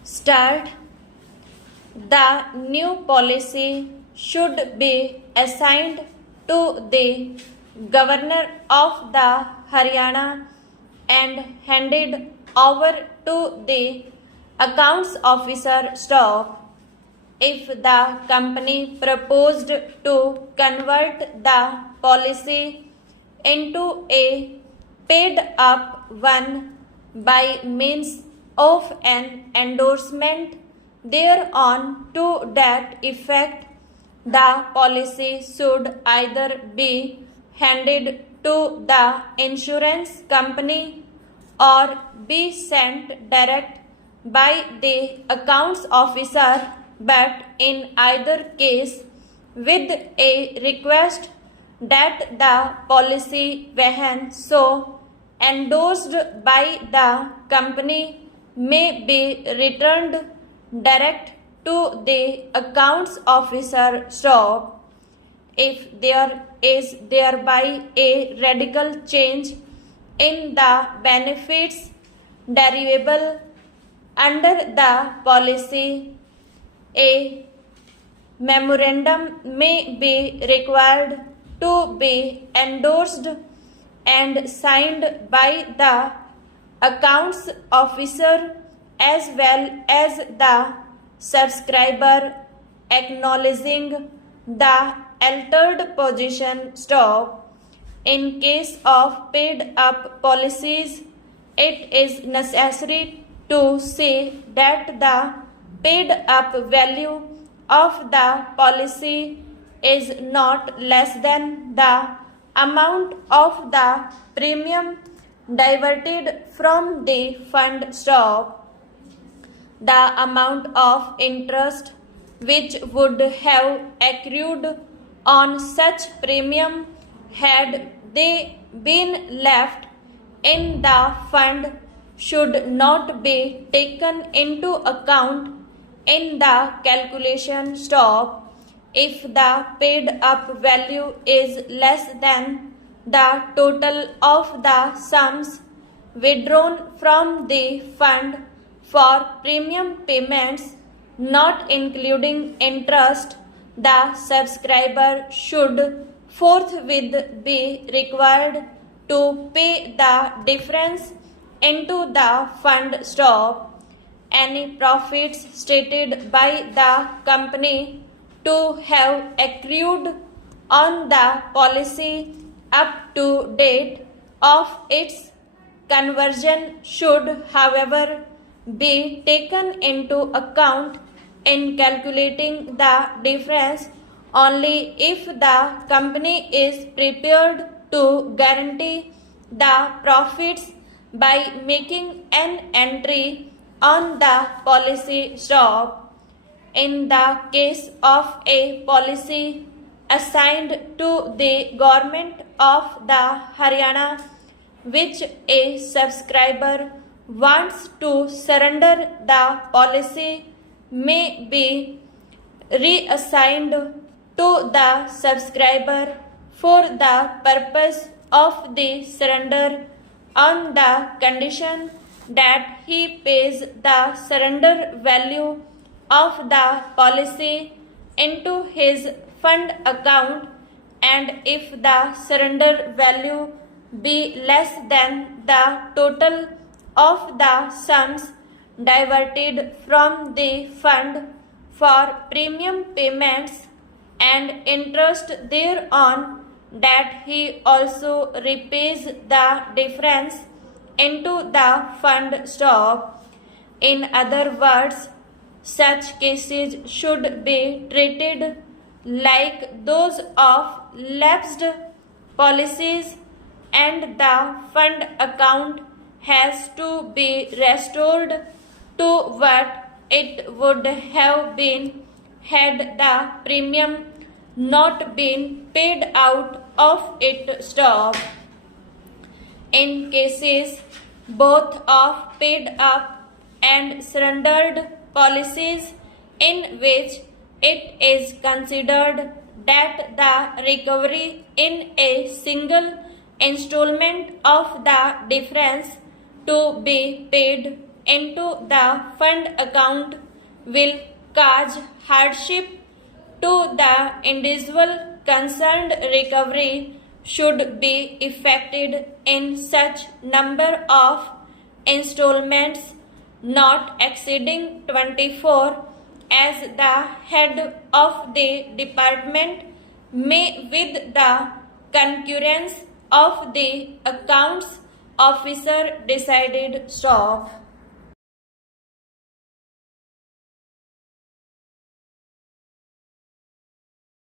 Start. The new policy should be assigned to the Governor of the Haryana and handed over to the Accounts Officer staff. If the company proposed to convert the policy into a paid-up one by means of an endorsement thereon to that effect, the policy should either be handed to the insurance company or be sent direct by the accounts officer, but in either case with a request that the policy when so endorsed by the company may be returned direct to the accounts officer staff. If there is thereby a radical change in the benefits derivable under the policy, a memorandum may be required to be endorsed and signed by the accounts officer as well as the subscriber, acknowledging the altered position stop. In case of paid up policies, it is necessary to say that the paid up value of the policy is not less than the amount of the premium diverted from the fund stop. The amount of interest which would have accrued on such premium had they been left in the fund should not be taken into account in the calculation stop. If the paid up value is less than the total of the sums withdrawn from the fund for premium payments, not including interest, the subscriber should forthwith be required to pay the difference into the fund stop. Any profits stated by the company to have accrued on the policy up to date of its conversion should, however, be taken into account in calculating the difference only if the company is prepared to guarantee the profits by making an entry on the policy stop. In the case of a policy assigned to the government of the Haryana, which a subscriber wants to surrender, the policy may be reassigned to the subscriber for the purpose of the surrender on the condition that he pays the surrender value of the policy into his fund account, and if the surrender value be less than the total of the sums diverted from the fund for premium payments and interest thereon, that he also repays the difference into the fund stop. In other words, such cases should be treated like those of lapsed policies, and the fund account has to be restored to what it would have been had the premium not been paid out of it stopped. In cases both of paid up and surrendered policies in which it is considered that the recovery in a single installment of the difference to be paid into the fund account will cause hardship to the individual concerned. Recovery should be effected in such number of installments not exceeding 24 as the head of the department may, with the concurrence of the accounts officer, decided. Stop.